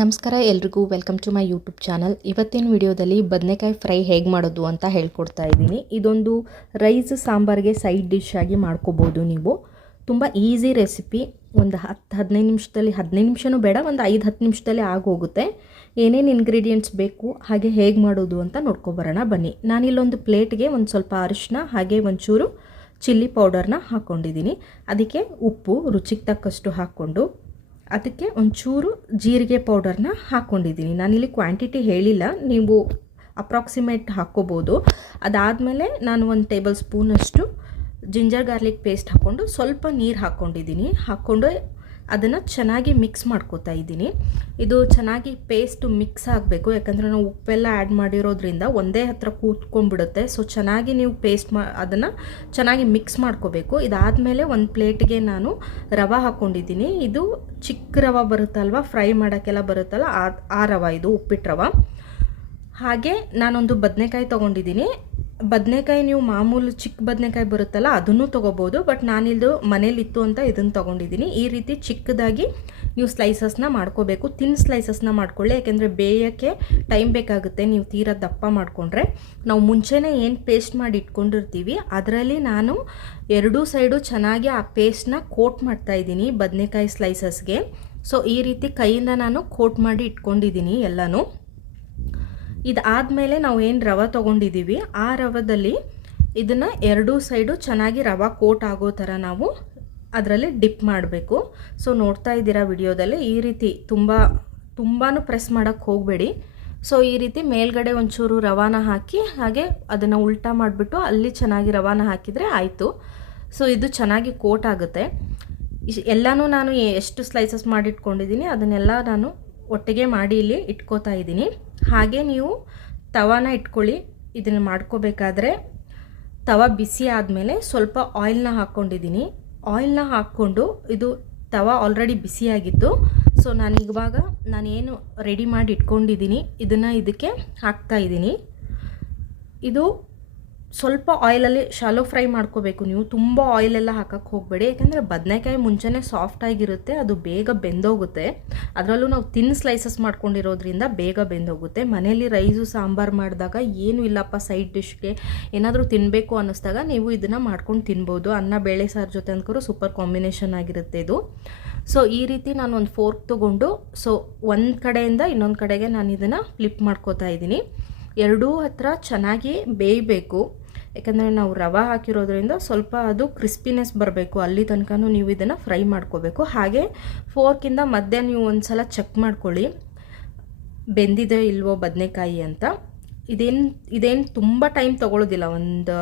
ನಮಸ್ಕಾರ, ಎಲ್ರಿಗೂ welcome to my YouTube channel ಇವತ್ತಿನ ವಿಡಿಯೋದಲ್ಲಿ ಬದನೆಕಾಯಿ ಫ್ರೈ ಹೇಗೆ ಮಾಡೋದು ಅಂತ ಹೇಳ್ಕೊಡ್ತಾ ಇದ್ದೀನಿ. ಇದೊಂದು ರೈಸ್ ಸಾಂಬಾರಿಗೆ ಸೈಡ್ ಡಿಶ್ ಆಗಿ ಮಾಡ್ಕೋಬೋದು ನೀವು. ತುಂಬ ಈಸಿ ರೆಸಿಪಿ ಒಂದು ಹತ್ತು, ಹದಿನೈದು ನಿಮಿಷದಲ್ಲಿ, ಹದಿನೈದು ನಿಮಿಷನೂ ಬೇಡ, ಒಂದು ಐದು, ಹತ್ತು ನಿಮಿಷದಲ್ಲಿ ಆಗೋಗುತ್ತೆ. ಏನೇನು ಇಂಗ್ರೀಡಿಯೆಂಟ್ಸ್ ಬೇಕು, ಹಾಗೆ ಹೇಗೆ ಮಾಡೋದು ಅಂತ ನೋಡ್ಕೊಬರೋಣ, ಬನ್ನಿ. ನಾನಿಲ್ಲೊಂದು ಪ್ಲೇಟ್ಗೆ ಒಂದು ಸ್ವಲ್ಪ ಅರಿಶಿನ ಹಾಗೆ ಒಂಚೂರು ಚಿಲ್ಲಿ ಪೌಡರ್ನ ಹಾಕ್ಕೊಂಡಿದ್ದೀನಿ ಅದಕ್ಕೆ ಉಪ್ಪು, ರುಚಿಗೆ ತಕ್ಕಷ್ಟು ಹಾಕ್ಕೊಂಡು ಅದಕ್ಕೆ ಒಂಚೂರು ಜೀರಿಗೆ ಪೌಡರ್ನ ಹಾಕ್ಕೊಂಡಿದ್ದೀನಿ ನಾನಿಲ್ಲಿ ಕ್ವಾಂಟಿಟಿ ಹೇಳಿಲ್ಲ. ನೀವು ಅಪ್ರಾಕ್ಸಿಮೇಟ್ ಹಾಕ್ಕೋಬೋದು. ಅದಾದಮೇಲೆ ನಾನು ಒಂದು ಟೇಬಲ್ ಸ್ಪೂನಷ್ಟು ಜಿಂಜರ್ ಗಾರ್ಲಿಕ್ ಪೇಸ್ಟ್ ಹಾಕ್ಕೊಂಡು ಸ್ವಲ್ಪ ನೀರು ಹಾಕ್ಕೊಂಡಿದ್ದೀನಿ ಹಾಕ್ಕೊಂಡು ಅದನ್ನು ಚೆನ್ನಾಗಿ ಮಿಕ್ಸ್ ಮಾಡ್ಕೋತಾ ಇದ್ದೀನಿ. ಇದು ಚೆನ್ನಾಗಿ ಪೇಸ್ಟು ಮಿಕ್ಸ್ ಆಗಬೇಕು. ಯಾಕಂದರೆ ನಾವು ಉಪ್ಪೆಲ್ಲ ಆ್ಯಡ್ ಮಾಡಿರೋದ್ರಿಂದ ಒಂದೇ ಹತ್ರ ಕೂತ್ಕೊಂಡ್ಬಿಡುತ್ತೆ. ಸೊ ಚೆನ್ನಾಗಿ ನೀವು ಪೇಸ್ಟ್ ಮಾ, ಅದನ್ನು ಚೆನ್ನಾಗಿ ಮಿಕ್ಸ್ ಮಾಡ್ಕೋಬೇಕು. ಇದಾದಮೇಲೆ ಒಂದು ಪ್ಲೇಟ್ಗೆ ನಾನು ರವೆ ಹಾಕ್ಕೊಂಡಿದ್ದೀನಿ ಇದು ಚಿಕ್ಕ ರವೆ ಬರುತ್ತಲ್ವ? ಫ್ರೈ ಮಾಡೋಕ್ಕೆಲ್ಲ ಬರುತ್ತಲ್ಲ? ಆ ಆ ರವೆ, ಇದು ಉಪ್ಪಿಟ್ಟು ರವೆ ಹಾಗೆ ನಾನೊಂದು ಬದನೆಕಾಯಿ ತೊಗೊಂಡಿದ್ದೀನಿ. ಬದನೆಕಾಯಿ ನೀವು ಮಾಮೂಲು ಚಿಕ್ಕ ಬದನೆಕಾಯಿ ಬರುತ್ತಲ್ಲ, ಅದನ್ನು ತೊಗೋಬೋದು. ಬಟ್ ನಾನಿಲ್ದು ಮನೇಲಿತ್ತು ಅಂತ ಇದನ್ನು ತೊಗೊಂಡಿದ್ದೀನಿ. ಈ ರೀತಿ ಚಿಕ್ಕದಾಗಿ ನೀವು ಸ್ಲೈಸಸ್ನ ಮಾಡ್ಕೋಬೇಕು. ತಿನ್ ಸ್ಲೈಸಸ್ನ ಮಾಡ್ಕೊಳ್ಳಿ. ಯಾಕೆಂದರೆ ಬೇಯೋಕ್ಕೆ ಟೈಮ್ ಬೇಕಾಗುತ್ತೆ. ನೀವು ತೀರಾ ದಪ್ಪ ಮಾಡಿಕೊಂಡ್ರೆ. ನಾವು ಮುಂಚೆನೇ ಏನು ಪೇಸ್ಟ್ ಮಾಡಿ ಇಟ್ಕೊಂಡಿರ್ತೀವಿ, ಅದರಲ್ಲಿ ನಾನು ಎರಡೂ ಸೈಡು ಚೆನ್ನಾಗಿ ಆ ಪೇಸ್ಟ್ನ ಕೋಟ್ ಮಾಡ್ತಾ ಇದ್ದೀನಿ ಬದನೆಕಾಯಿ ಸ್ಲೈಸಸ್ಗೆ ಸೊ ಈ ರೀತಿ ಕೈಯಿಂದ ನಾನು ಕೋಟ್ ಮಾಡಿ ಇಟ್ಕೊಂಡಿದ್ದೀನಿ ಎಲ್ಲನೂ. ಇದಾದಮೇಲೆ ನಾವು ಏನು ರವೆ ತೊಗೊಂಡಿದ್ದೀವಿ ಆ ರವದಲ್ಲಿ ಇದನ್ನು ಎರಡೂ ಸೈಡು ಚೆನ್ನಾಗಿ ರವೆ ಕೋಟ್ ಆಗೋ ಥರ ನಾವು ಅದರಲ್ಲಿ ಡಿಪ್ ಮಾಡಬೇಕು. ಸೊ ನೋಡ್ತಾ ಇದ್ದೀರಾ ವಿಡಿಯೋದಲ್ಲಿ, ಈ ರೀತಿ ತುಂಬ ತುಂಬಾ ಪ್ರೆಸ್ ಮಾಡೋಕ್ಕೆ ಹೋಗಬೇಡಿ. ಸೊ ಈ ರೀತಿ ಮೇಲ್ಗಡೆ ಒಂಚೂರು ರವಾನ ಹಾಕಿ, ಹಾಗೆ ಅದನ್ನು ಉಲ್ಟಾ ಮಾಡಿಬಿಟ್ಟು ಅಲ್ಲಿ ಚೆನ್ನಾಗಿ ರವಾನ ಹಾಕಿದರೆ ಆಯಿತು. ಸೊ ಇದು ಚೆನ್ನಾಗಿ ಕೋಟ್ ಆಗುತ್ತೆ. ಎಲ್ಲನೂ ನಾನು ಎಷ್ಟು ಸ್ಲೈಸಸ್ ಮಾಡಿಟ್ಕೊಂಡಿದ್ದೀನಿ, ಅದನ್ನೆಲ್ಲ ನಾನು ಒಟ್ಟಿಗೆ ಮಾಡಿ ಇಲ್ಲಿ ಇಟ್ಕೋತಾ ಇದ್ದೀನಿ. ಹಾಗೆ ನೀವು ತವಾನ ಇಟ್ಕೊಳ್ಳಿ. ಇದನ್ನು ಮಾಡ್ಕೋಬೇಕಾದ್ರೆ ತವ ಬಿಸಿ ಆದಮೇಲೆ ಸ್ವಲ್ಪ ಆಯಿಲ್ನ ಹಾಕ್ಕೊಂಡಿದ್ದೀನಿ. ಆಯಿಲ್ನ ಹಾಕ್ಕೊಂಡು ಇದು ತವ ಆಲ್ರೆಡಿ ಬಿಸಿಯಾಗಿತ್ತು ಸೊ ನಾನು ಇವಾಗ ನಾನೇನು ರೆಡಿ ಮಾಡಿ ಇಟ್ಕೊಂಡಿದ್ದೀನಿ. ಇದನ್ನು ಇದಕ್ಕೆ ಹಾಕ್ತಾ ಇದ್ದೀನಿ. ಇದು ಸ್ವಲ್ಪ ಆಯಿಲಲ್ಲಿ ಶಾಲೋ ಫ್ರೈ ಮಾಡ್ಕೋಬೇಕು. ನೀವು ತುಂಬ ಆಯಿಲೆಲ್ಲ ಹಾಕಕ್ಕೆ ಹೋಗಬೇಡಿ. ಯಾಕೆಂದರೆ ಬದನೆಕಾಯಿ ಮುಂಚೆನೇ ಸಾಫ್ಟಾಗಿರುತ್ತೆ ಅದು ಬೇಗ ಬೆಂದೋಗುತ್ತೆ. ಅದರಲ್ಲೂ ನಾವು ತಿನ್ ಸ್ಲೈಸಸ್ ಮಾಡ್ಕೊಂಡಿರೋದ್ರಿಂದ ಬೇಗ ಬೆಂದೋಗುತ್ತೆ. ಮನೆಯಲ್ಲಿ ರೈಸು ಸಾಂಬಾರು ಮಾಡಿದಾಗ ಏನೂ ಇಲ್ಲಪ್ಪ ಸೈಡ್ ಡಿಶ್ಗೆ ಏನಾದರೂ ತಿನ್ನಬೇಕು ಅನ್ನಿಸ್ದಾಗ ನೀವು ಇದನ್ನು ಮಾಡ್ಕೊಂಡು ತಿನ್ಬೋದು. ಅನ್ನ ಬೇಳೆ ಸಾರು ಜೊತೆ ಅಂದ್ಕರು ಸೂಪರ್ ಕಾಂಬಿನೇಷನ್ ಆಗಿರುತ್ತೆ ಇದು. ಸೊ ಈ ರೀತಿ ನಾನು ಒಂದು ಫೋರ್ಕ್ ತೊಗೊಂಡು ಸೊ ಒಂದು ಕಡೆಯಿಂದ ಇನ್ನೊಂದು ಕಡೆಗೆ ನಾನು ಇದನ್ನು ಫ್ಲಿಪ್ ಮಾಡ್ಕೋತಾ ಇದ್ದೀನಿ. ಎರಡೂ ಹತ್ರ ಚೆನ್ನಾಗಿ ಬೇಯಬೇಕು. ಯಾಕಂದರೆ ನಾವು ರವೆ ಹಾಕಿರೋದ್ರಿಂದ ಸ್ವಲ್ಪ ಅದು ಕ್ರಿಸ್ಪಿನೆಸ್ ಬರಬೇಕು. ಅಲ್ಲಿ ತನಕ ನೀವು ಇದನ್ನು ಫ್ರೈ ಮಾಡ್ಕೋಬೇಕು. ಹಾಗೆ ಫೋರ್ಕಿಂದ ಮಧ್ಯೆ ನೀವು ಒಂದು ಸಲ ಚೆಕ್ ಮಾಡ್ಕೊಳ್ಳಿ. ಬೆಂದಿದೆ ಇಲ್ವೋ ಬದನೆಕಾಯಿ ಅಂತ. ಇದೇನು ಇದೇನು ತುಂಬ ಟೈಮ್ ತೊಗೊಳ್ಳೋದಿಲ್ಲ ಒಂದು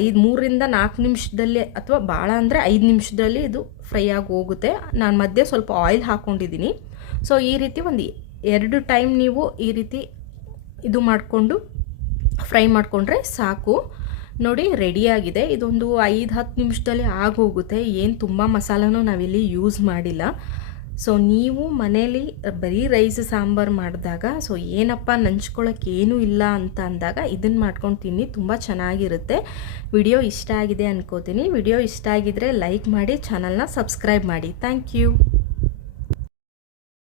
ಐದು ಮೂರರಿಂದ ನಾಲ್ಕು ನಿಮಿಷದಲ್ಲಿ ಅಥವಾ ಭಾಳ ಅಂದರೆ ಐದು ನಿಮಿಷದಲ್ಲಿ ಇದು ಫ್ರೈ ಆಗಿ ಹೋಗುತ್ತೆ. ನಾನು ಮಧ್ಯೆ ಸ್ವಲ್ಪ ಆಯಿಲ್ ಹಾಕ್ಕೊಂಡಿದ್ದೀನಿ ಸೊ ಈ ರೀತಿ ಒಂದು ಎರಡು ಟೈಮ್ ನೀವು ಈ ರೀತಿ ಇದು ಮಾಡಿಕೊಂಡು ಫ್ರೈ ಮಾಡಿಕೊಂಡ್ರೆ ಸಾಕು. ನೋಡಿ ರೆಡಿಯಾಗಿದೆ ಇದೊಂದು ಐದು, ಹತ್ತು ನಿಮಿಷದಲ್ಲಿ ಆಗೋಗುತ್ತೆ. ಏನು ತುಂಬ ಮಸಾಲನೂ ನಾವಿಲ್ಲಿ ಯೂಸ್ ಮಾಡಿಲ್ಲ. ಸೊ ನೀವು ಮನೇಲಿ ಬರೀ ರೈಸ್ ಸಾಂಬಾರು ಮಾಡಿದಾಗ ಸೊ ಏನಪ್ಪ ನಂಚ್ಕೊಳ್ಳೋಕೆ ಏನೂ ಇಲ್ಲ ಅಂತ ಅಂದಾಗ ಇದನ್ನು ಮಾಡ್ಕೊಂಡು ತಿನ್ನಿ. ತುಂಬ ಚೆನ್ನಾಗಿರುತ್ತೆ. ವಿಡಿಯೋ ಇಷ್ಟ ಆಗಿದೆ ಅನ್ಕೋತೀನಿ. ವಿಡಿಯೋ ಇಷ್ಟ ಆಗಿದ್ರೆ ಲೈಕ್ ಮಾಡಿ, ಚಾನಲ್ನ ಸಬ್ಸ್ಕ್ರೈಬ್ ಮಾಡಿ. Thank you.